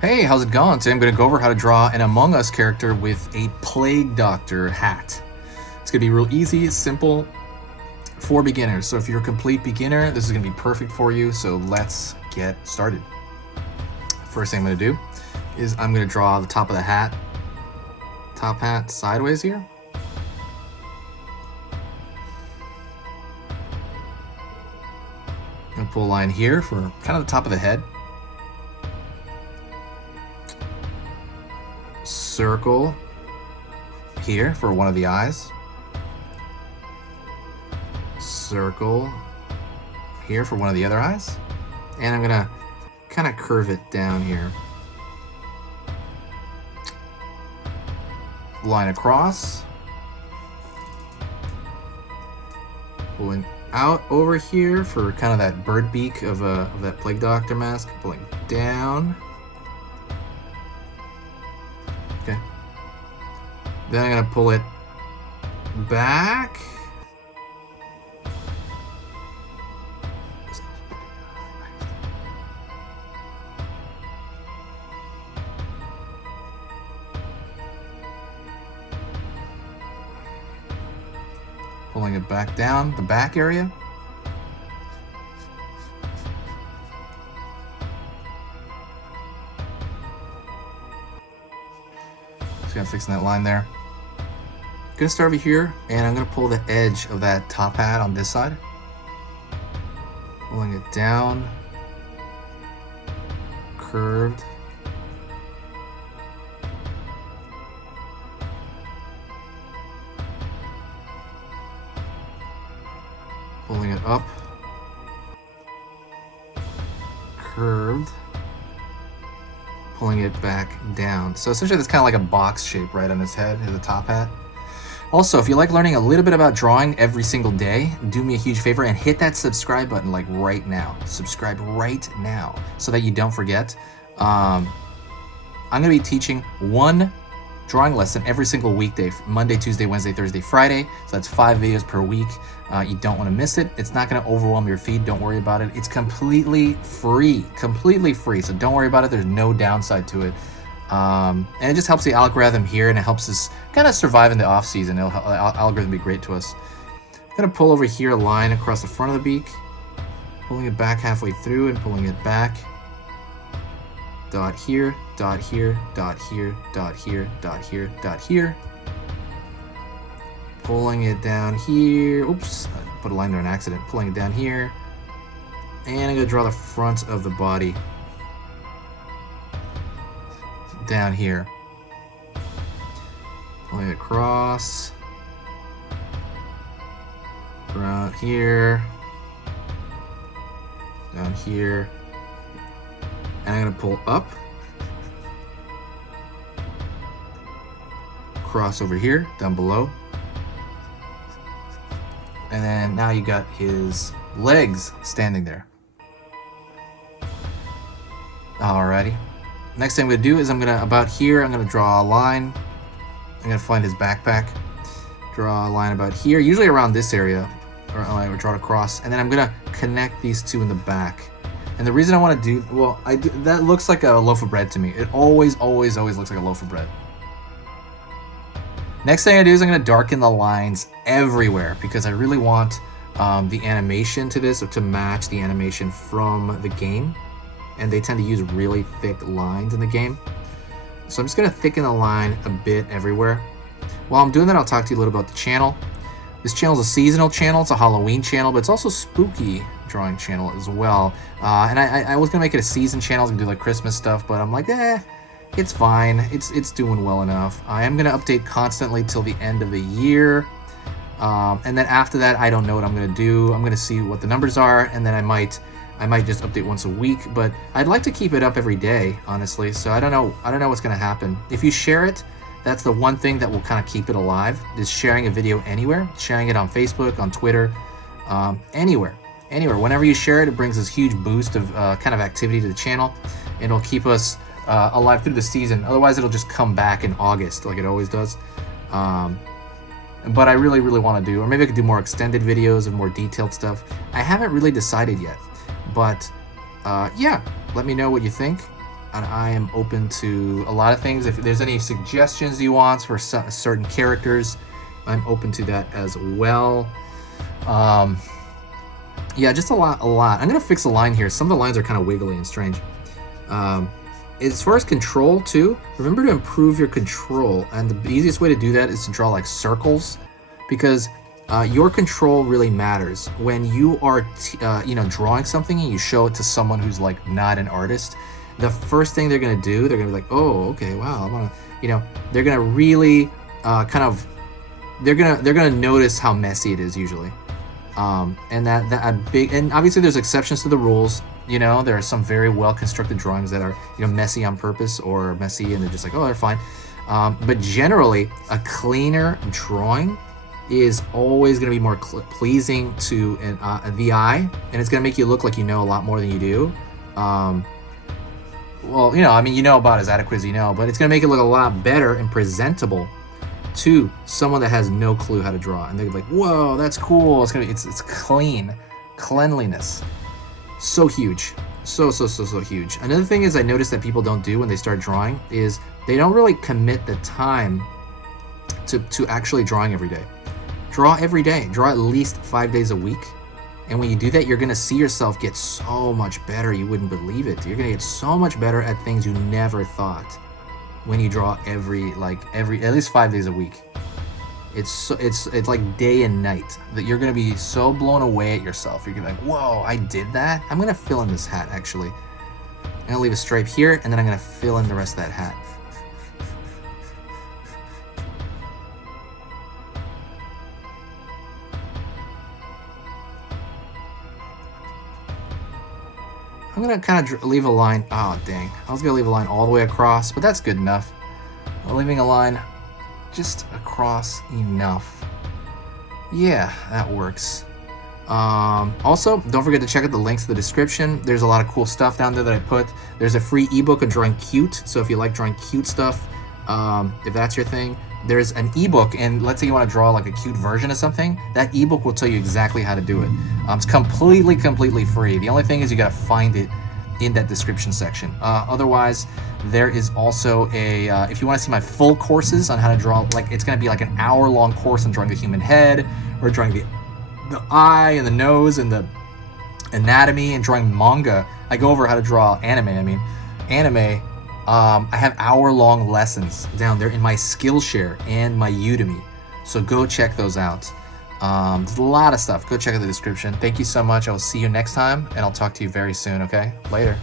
Hey, how's it going? Today I'm going to go over how to draw an Among Us character with a Plague Doctor hat. It's going to be real easy, simple, for beginners. So if you're a complete beginner, this is going to be perfect for you. So let's get started. First thing I'm going to do is I'm going to draw the top of the hat, top hat sideways here. I'm going to pull a line here for kind of the top of the head. Circle here for one of the eyes. Circle here for one of the other eyes. And I'm gonna kind of curve it down here. Line across. Pulling out over here for kind of that bird beak of that Plague Doctor mask. Pulling down. Okay. Then I'm gonna pull it back. Pulling it back down the back area. Just gonna fix that line there. Gonna start over here, and I'm gonna pull the edge of that top hat on this side. Pulling it down, curved. Pulling it up, curved. Pulling it back down. So essentially that's kind of like a box shape right on his head, the top hat. Also, if you like learning a little bit about drawing every single day, do me a huge favor and hit that subscribe button like right now. Subscribe right now so that you don't forget. I'm going to be teaching one drawing lesson every single weekday, Monday, Tuesday, Wednesday, Thursday, Friday. So that's 5 videos per week. You don't want to miss it. It's not going to overwhelm your feed. Don't worry about it. It's completely free, So don't worry about it. There's no downside to it. And it just helps the algorithm here, and it helps us kind of survive in the off season. The algorithm will be great to us. I'm going to pull over here a line across the front of the beak, pulling it back halfway through and pulling it back. Dot here, dot here, dot here, dot here, dot here, dot here. Pulling it down here. Oops, I put a line there on accident. Pulling it down here. And I'm going to draw the front of the body down here. Pulling it across. Around here. Down here. And I'm going to pull up. Cross over here, down below. And then now you got his legs standing there. Alrighty. Next thing I'm going to do is about here, I'm going to draw a line. I'm going to find his backpack. Draw a line about here, usually around this area. Or I would draw it across. And then I'm going to connect these two in the back. And the reason I want to do, that looks like a loaf of bread to me. It always looks like a loaf of bread. Next thing I do is I'm going to darken the lines everywhere because I really want the animation to this to match the animation from the game. And they tend to use really thick lines in the game. So I'm just going to thicken the line a bit everywhere. While I'm doing that, I'll talk to you a little about the channel. This channel is a seasonal channel. It's a Halloween channel, but it's also a spooky drawing channel as well. And I was going to make it a season channel. I was going to do like Christmas stuff, but I'm like, it's fine. It's doing well enough. I am going to update constantly till the end of the year. And then after that, I don't know what I'm going to do. I'm going to see what the numbers are, and then I might just update once a week, but I'd like to keep it up every day, honestly. So I don't know what's going to happen. If you share it, that's the one thing that will kind of keep it alive, is sharing a video anywhere, sharing it on Facebook, on Twitter, anywhere. Whenever you share it, it brings this huge boost of kind of activity to the channel, and it'll keep us alive through the season. Otherwise, it'll just come back in August like it always does. But I really want to do, or maybe I could do more extended videos and more detailed stuff. I haven't really decided yet, but yeah, let me know what you think. and I am open to a lot of things. If there's any suggestions you want for certain characters, I'm open to that as well. Yeah, just a lot. I'm gonna fix a line here. Some of the lines are kind of wiggly and strange. As far as control too, remember to improve your control, and the easiest way to do that is to draw like circles, because your control really matters when you are drawing something and you show it to someone who's like not an artist. The first thing they're gonna do, they're gonna be like, oh, okay, wow, I wanna, they're gonna really they're gonna notice how messy it is usually, and that big, and obviously there's exceptions to the rules. There are some very well constructed drawings that are messy on purpose, or messy and they're just like, oh, they're fine. But generally, a cleaner drawing is always going to be more pleasing to the eye, and it's going to make you look like you know a lot more than you do. Well, you know about as adequate as you know, but it's going to make it look a lot better and presentable to someone that has no clue how to draw, and they're like, whoa, that's cool. It's clean. Cleanliness. So huge. So huge. Another thing is I noticed that people don't do when they start drawing is they don't really commit the time to actually drawing every day. Draw every day. Draw at least 5 days a week. And when you do that, you're going to see yourself get so much better. You wouldn't believe it. You're going to get so much better at things you never thought when you draw every at least 5 days a week. It's like day and night that you're gonna be so blown away at yourself. You're gonna be like, whoa, I did that. I'm gonna fill in this hat actually. I'm gonna leave a stripe here, and then I'm gonna fill in the rest of that hat. I'm gonna kind of leave a line. Oh dang, I was gonna leave a line all the way across, but that's good enough. I'm leaving a line just across enough. Yeah, that works. Also, don't forget to check out the links to the description. There's a lot of cool stuff down there that I put. There's a free ebook on drawing cute, so if you like drawing cute stuff, if that's your thing, there's an ebook, and let's say you want to draw like a cute version of something, that ebook will tell you exactly how to do it. It's completely free. The only thing is you gotta find it in that description section. Otherwise, there is also if you want to see my full courses on how to draw, like it's going to be like an hour-long course on drawing the human head, or drawing the eye and the nose and the anatomy, and drawing manga. I go over how to draw anime. I have hour-long lessons down there in my Skillshare and my Udemy. So go check those out. There's a lot of stuff. Go check out the description. Thank you so much. I will see you next time, and I'll talk to you very soon, okay? Later.